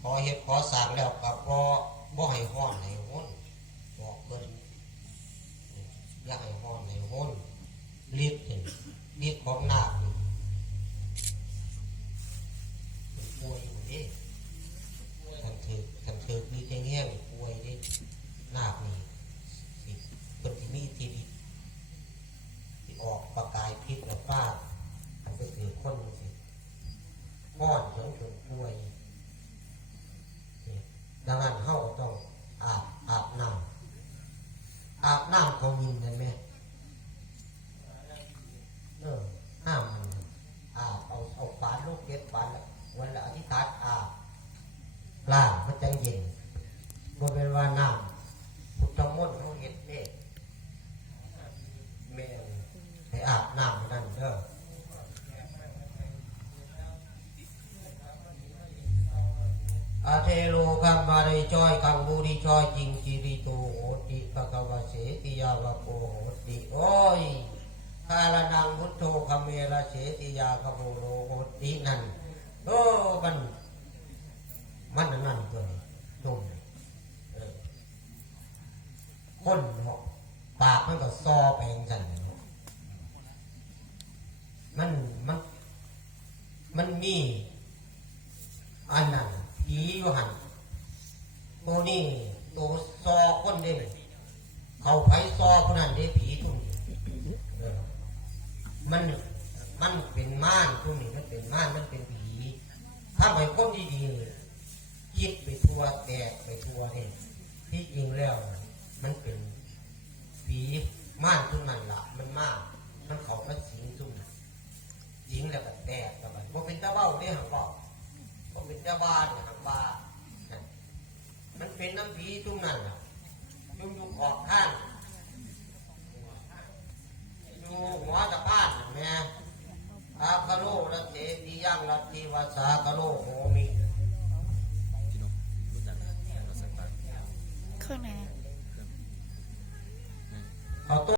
พอเฮ็ดขอสร้างแล้วก็บ่บ่ให้ฮ้อนให้ฮ้นบอกเพิ่นอย่าให้ฮ้อนให้ฮ้นรีดนี่รีดของนาคนี่มันป่วยอยู่เด้คันถือคันถือนี่แงๆป่วยเด้นาคนี่สิเพิ่นสิมีทีดีที่ออกประกายพิษแล้วฟ้าอันไปถือคนสิฮ้อนจนจนป่วย ดังนั้นเขาต้องอาบอาบน้ำอาบน้ำเขามินได้ไหมเออน้ำมันอาบเอาเอาฝาลูกเก็บฝาละวันละอธิษฐานอาบล้างมันจะเย็นบ่เป็นว่าน้ำพุทธมนต์เขาเห็ดเด้แม่ให้อาบน้ำนั่นเด้ออาเทโกังมาริจอยกังบุริจอยจิงจิริโตโหติปะกวาเสติยาวะโกโหติโอ้ยกาลนังพุทโธคเมระเสติยากโมโลโหตินั่นโอ้มันมันนั่นเกินตรงเออคนเนาะปากมันก็ซอแปลงกันเนาะมันมันมันมีอันนั้นผีอยู่หัน ตัวนี้ตัวซอคนเด้เลยเขาไผซอคนนั้นเด้ผีทุ่นมันมันเป็นม่านทุ่มนี้มันเป็นม่านมันเป็นผีถ้าไปคนดีๆคิดไปทัวแตกไปทัวเนี่ยที่จริงแล้ว มันเป็นผีม่านทุ่มนั้นละมันมาก มันเขามาสิงทุ่นั้นสิงแล้วก็แตกกับมันว่าเป็นตาเบ้าเนี่ยหังเบ้าก็เป็นเจ้าบ้านนะครับบ้า มันเป็นน้ำผีทุ่งนั่นน่ะยุ่งยุ่งออกข้างอยู่หัวตะบ้านน่ะแม่อาคาโลละเทติยังละทีวาสาคาโลโหมิเครื่องไหนเขาต้